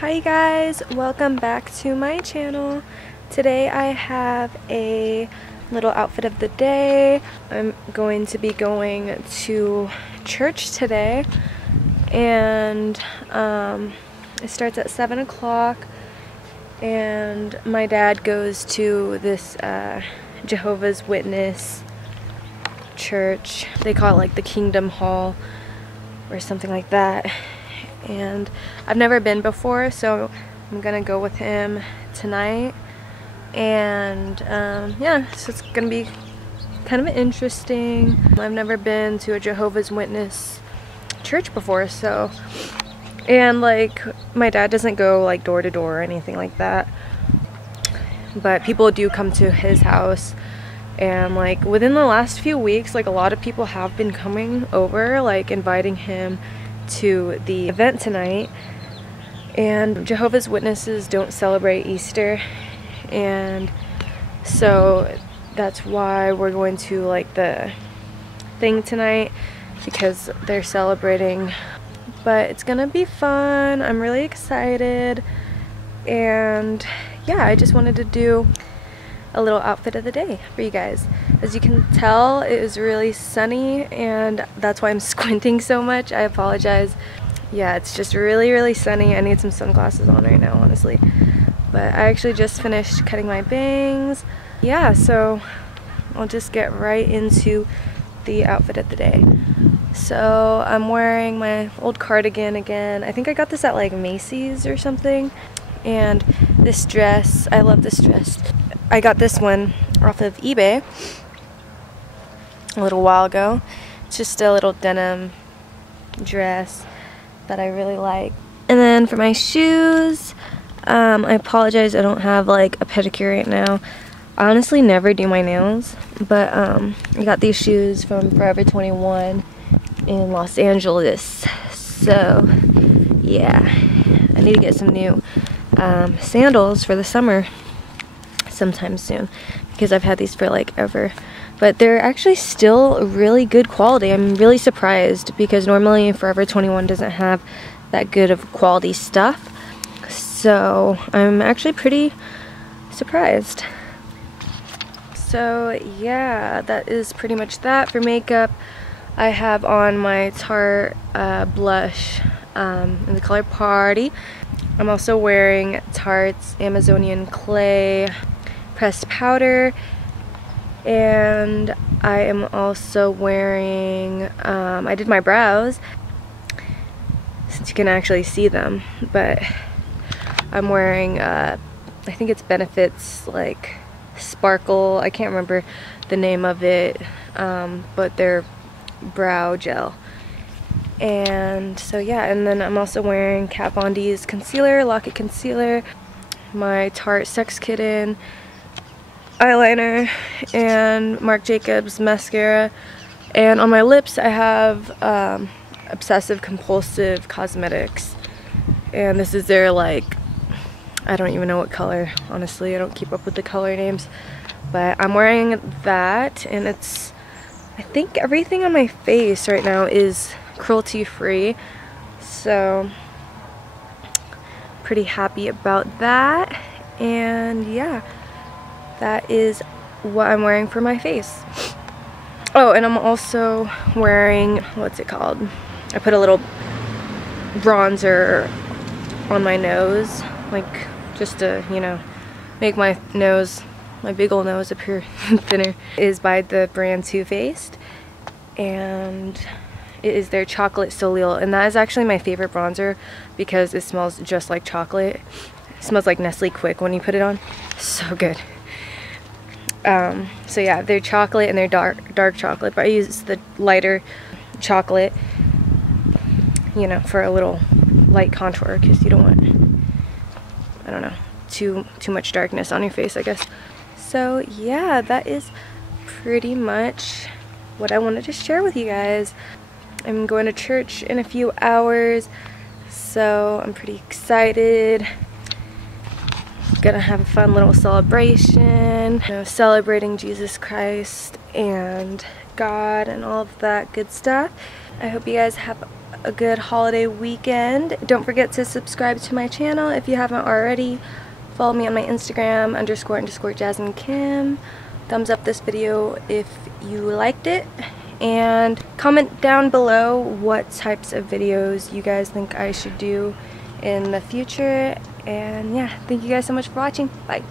Hi guys, welcome back to my channel. Today I have a little outfit of the day. I'm going to be going to church today, and it starts at 7 o'clock, and my dad goes to this Jehovah's Witness church. They call it like the Kingdom Hall or something like that. And I've never been before, so I'm gonna go with him tonight. And yeah, so it's gonna be kind of interesting. I've never been to a Jehovah's Witness church before, so, and like my dad doesn't go like door to door or anything like that, but people do come to his house. And like within the last few weeks, like a lot of people have been coming over, like inviting him to the event tonight. And Jehovah's Witnesses don't celebrate Easter, and so that's why we're going to like the thing tonight, because they're celebrating. But it's gonna be fun. I'm really excited, and yeah, I just wanted to do a little outfit of the day for you guys. As you can tell, it is really sunny, and that's why I'm squinting so much. I apologize. Yeah, it's just really sunny. I need some sunglasses on right now, honestly. But I actually just finished cutting my bangs. Yeah, so I'll just get right into the outfit of the day. So I'm wearing my old cardigan again. I think I got this at like Macy's or something. And this dress, I love this dress. I got this one off of eBay a little while ago. It's just a little denim dress that I really like. And then for my shoes, I apologize, I don't have like a pedicure right now. I honestly never do my nails, but I got these shoes from Forever 21 in Los Angeles. So yeah, I need to get some new sandals for the summer sometime soon, because I've had these for like ever. But they're actually still really good quality. I'm really surprised, because normally Forever 21 doesn't have that good of quality stuff. So I'm actually pretty surprised. So yeah, that is pretty much that. For makeup, I have on my Tarte blush in the color Party. I'm also wearing Tarte's Amazonian Clay pressed powder, and I am also wearing, I did my brows, since you can actually see them, but I'm wearing, I think it's Benefit's like Sparkle, I can't remember the name of it, but they're brow gel. And so yeah, and then I'm also wearing Kat Von D's concealer, Lock-It concealer, my Tarte Sex Kitten eyeliner, and Marc Jacobs mascara. And on my lips I have Obsessive Compulsive Cosmetics, and this is their like, I don't even know what color, honestly. I don't keep up with the color names, but I'm wearing that, and it's, I think everything on my face right now is cruelty free, so pretty happy about that. And yeah, that is what I'm wearing for my face. Oh, and I'm also wearing, what's it called? I put a little bronzer on my nose, like just to, you know, make my nose, my big old nose appear thinner. It is by the brand Too Faced, and it is their Chocolate Soleil, and that is actually my favorite bronzer because it smells just like chocolate. It smells like Nestle Quick when you put it on. So good. So yeah, they're chocolate and they're dark chocolate, but I use the lighter chocolate, you know, for a little light contour, because you don't want, I don't know, too much darkness on your face, I guess. So yeah, that is pretty much what I wanted to share with you guys. I'm going to church in a few hours, so I'm pretty excited. Gonna have a fun little celebration, you know, celebrating Jesus Christ and God and all of that good stuff. I hope you guys have a good holiday weekend. Don't forget to subscribe to my channel if you haven't already. Follow me on my Instagram __ Jasmine Kim. Thumbs up this video if you liked it, and comment down below what types of videos you guys think I should do in the future. And yeah, thank you guys so much for watching. Bye.